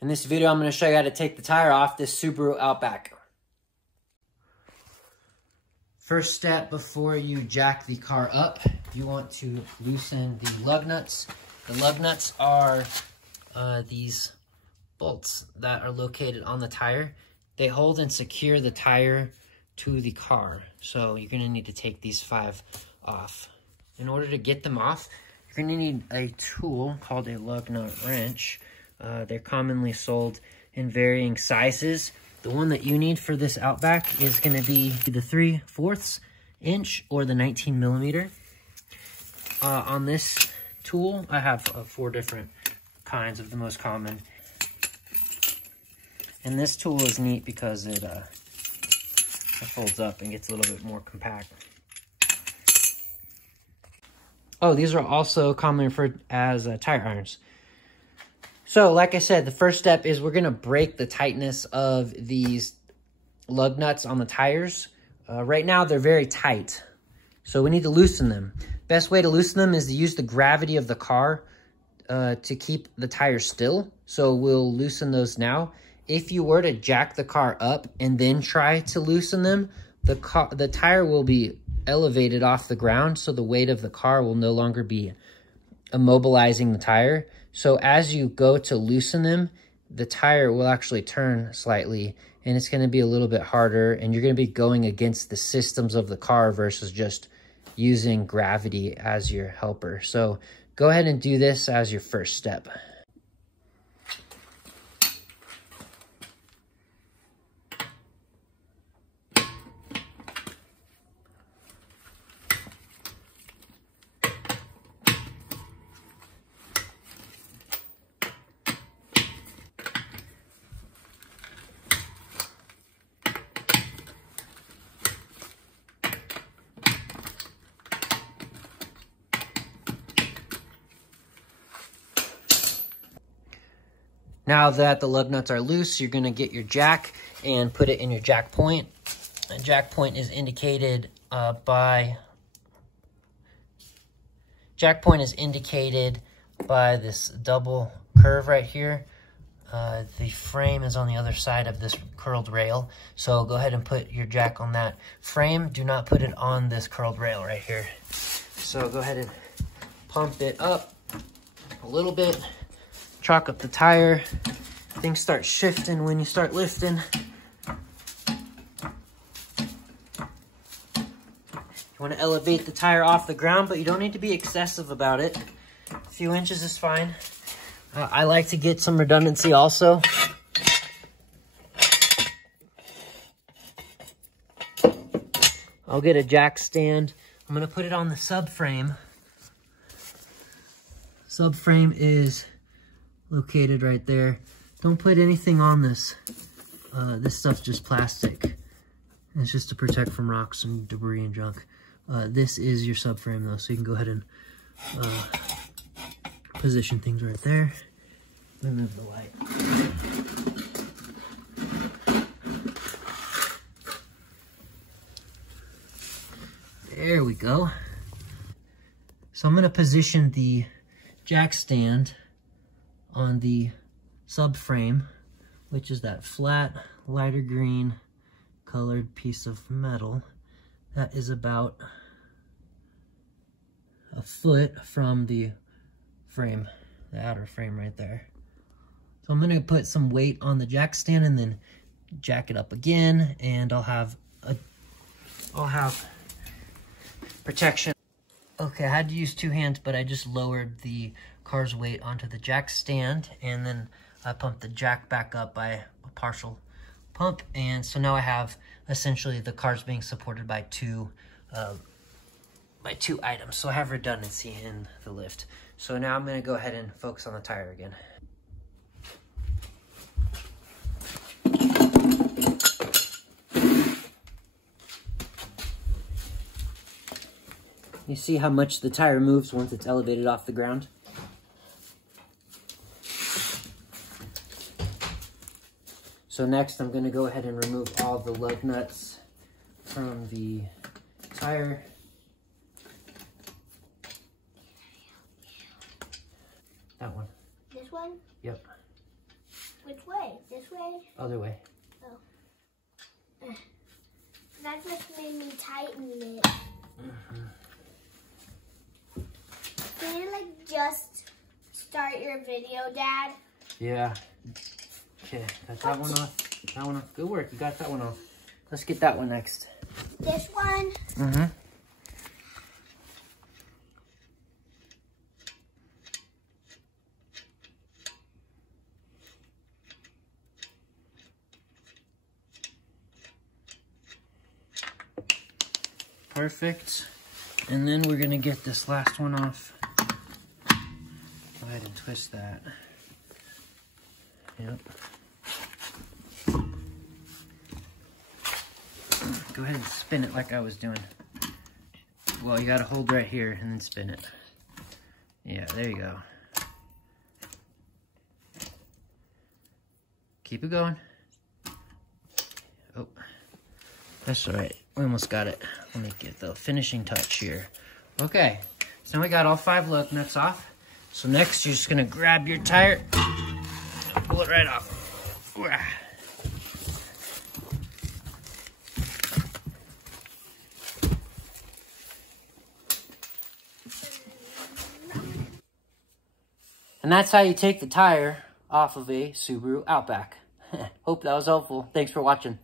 In this video, I'm going to show you how to take the tire off this Subaru Outback. First step before you jack the car up, you want to loosen the lug nuts. The lug nuts are these bolts that are located on the tire. They hold and secure the tire to the car. So you're going to need to take these 5 off. In order to get them off, you're going to need a tool called a lug nut wrench. They're commonly sold in varying sizes. The one that you need for this Outback is going to be the 3/4 inch or the 19 millimeter. On this tool, I have 4 different kinds of the most common. And this tool is neat because it folds up and gets a little bit more compact. Oh, these are also commonly referred as tire irons. So, like I said, the first step is we're going to break the tightness of these lug nuts on the tires. Right now, they're very tight, so we need to loosen them. Best way to loosen them is to use the gravity of the car to keep the tires still. So we'll loosen those now. If you were to jack the car up and then try to loosen them, the tire will be elevated off the ground, so the weight of the car will no longer be immobilizing the tire. So as you go to loosen them, the tire will actually turn slightly, and it's going to be a little bit harder, and you're going to be going against the systems of the car versus just using gravity as your helper. So go ahead and do this as your first step. Now that the lug nuts are loose, you're going to get your jack and put it in your jack point. A jack point is indicated by this double curve right here. The frame is on the other side of this curled rail. So go ahead and put your jack on that frame. Do not put it on this curled rail right here. So go ahead and pump it up a little bit. Chalk up the tire. Things start shifting when you start lifting. You want to elevate the tire off the ground, but you don't need to be excessive about it. A few inches is fine. I like to get some redundancy also. I'll get a jack stand. I'm going to put it on the subframe. Subframe is located right there. Don't put anything on this. This stuff's just plastic. It's just to protect from rocks and debris and junk. This is your subframe though, so you can go ahead and position things right there. Remove the light. There we go. So I'm going to position the jack stand on the subframe, which is that flat, lighter green colored piece of metal that is about a foot from the frame, the outer frame right there. So I'm going to put some weight on the jack stand and then jack it up again, and I'll have protection. Okay, I had to use 2 hands, but I just lowered the car's weight onto the jack stand, and then I pumped the jack back up by a partial pump, and so now I have essentially the car's being supported by two items, so I have redundancy in the lift. So now I'm going to go ahead and focus on the tire again. You see how much the tire moves once it's elevated off the ground? So next I'm going to go ahead and remove all the lug nuts from the tire. That one. This one? Yep. Which way? This way? Other way. Oh. That just made me tighten it. Can you like just start your video, Dad? Yeah. Okay, got that one off. That one off. Good work. You got that one off. Let's get that one next. This one? Mm-hmm. Perfect. And then we're gonna get this last one off. Go ahead and twist that. Yep. Go ahead and spin it like I was doing. Well, you gotta hold right here and then spin it. Yeah, there you go. Keep it going. Oh, that's all right. We almost got it. Let me get the finishing touch here. Okay, so now we got all 5 lug nuts off. So next, you're just gonna grab your tire, pull it right off. And that's how you take the tire off of a Subaru Outback. Hope that was helpful. Thanks for watching.